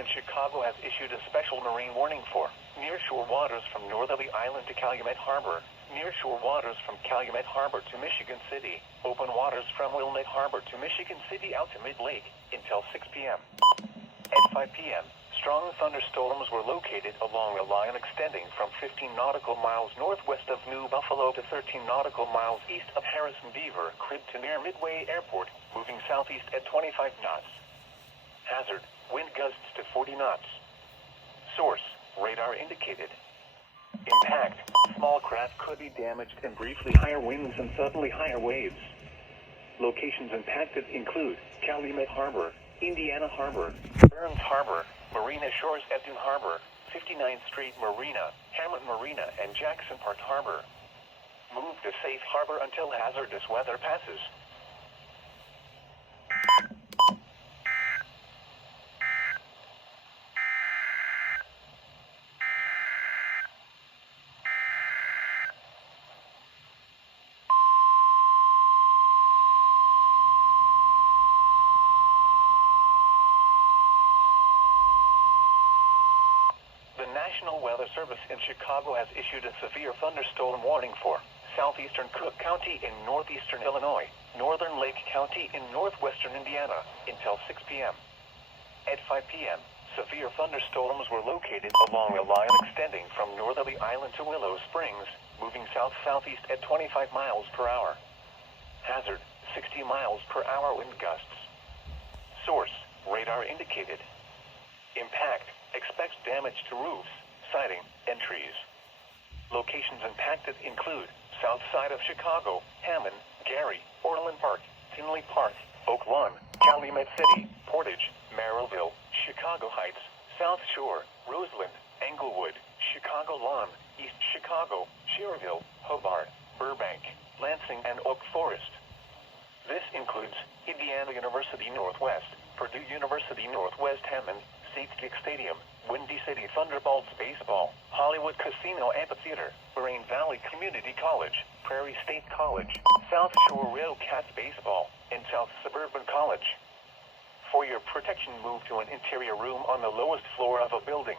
in Chicago has issued a special marine warning for nearshore waters from Northerly Island to Calumet Harbor, nearshore waters from Calumet Harbor to Michigan City, open waters from Wilmette Harbor to Michigan City out to Mid-Lake until 6 p.m. At 5 p.m., strong thunderstorms were located along a line extending from 15 nautical miles northwest of New Buffalo to 13 nautical miles east of Harrison Beaver Crib to near Midway Airport, moving southeast at 25 knots. Hazard, wind gusts to 40 knots. Source, radar indicated. Impact, small craft could be damaged and briefly higher winds and suddenly higher waves. Locations impacted include Calumet Harbor, Indiana Harbor, Burns Harbor, Marina Shores at Dune Harbor, 59th Street Marina, Hammond Marina, and Jackson Park Harbor. Move to safe harbor until hazardous weather passes. The National Weather Service in Chicago has issued a severe thunderstorm warning for southeastern Cook County in northeastern Illinois, northern Lake County in northwestern Indiana until 6 p.m. At 5 p.m., severe thunderstorms were located along a line extending from Northerly Island to Willow Springs, moving south-southeast at 25 miles per hour. Hazard, 60 miles per hour wind gusts. Source, radar indicated. Impact, expects damage to roofs, siding, and trees. Locations impacted include south side of Chicago, Hammond, Gary, Orland Park, Tinley Park, Oak Lawn, Calumet City, Portage, Merrillville, Chicago Heights, South Shore, Roseland, Englewood, Chicago Lawn, East Chicago, Cherville, Hobart, Burbank, Lansing, and Oak Forest. This includes Indiana University Northwest, Purdue University Northwest Hammond, SeatGeek Stadium, Windy City Thunderbolts Baseball, Hollywood Casino Amphitheater, Moraine Valley Community College, Prairie State College, South Shore Railcats Baseball, and South Suburban College. For your protection, move to an interior room on the lowest floor of a building.